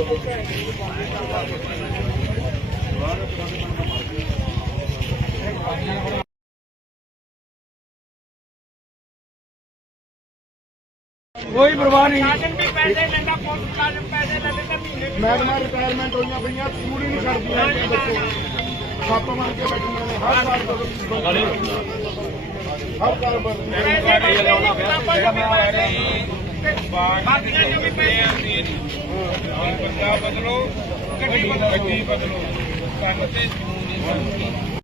कोई परवाह नहीं मैडम रिटायरमेंट हो पूरी नहीं करती दी छापा के बैठी हर हाँ बार हर बार ਬਾਗ ਬਾਕੀਆਂ ਜੋ ਵੀ ਪੈਸੇ ਆਉਂਦੀ ਹੈ ਬਦਲੋ ਗੱਡੀ ਬਦਲੋ ਗੱਡੀ ਬਦਲੋ ਸਾਨੂੰ ਤੇ ਜ਼ਰੂਰੀ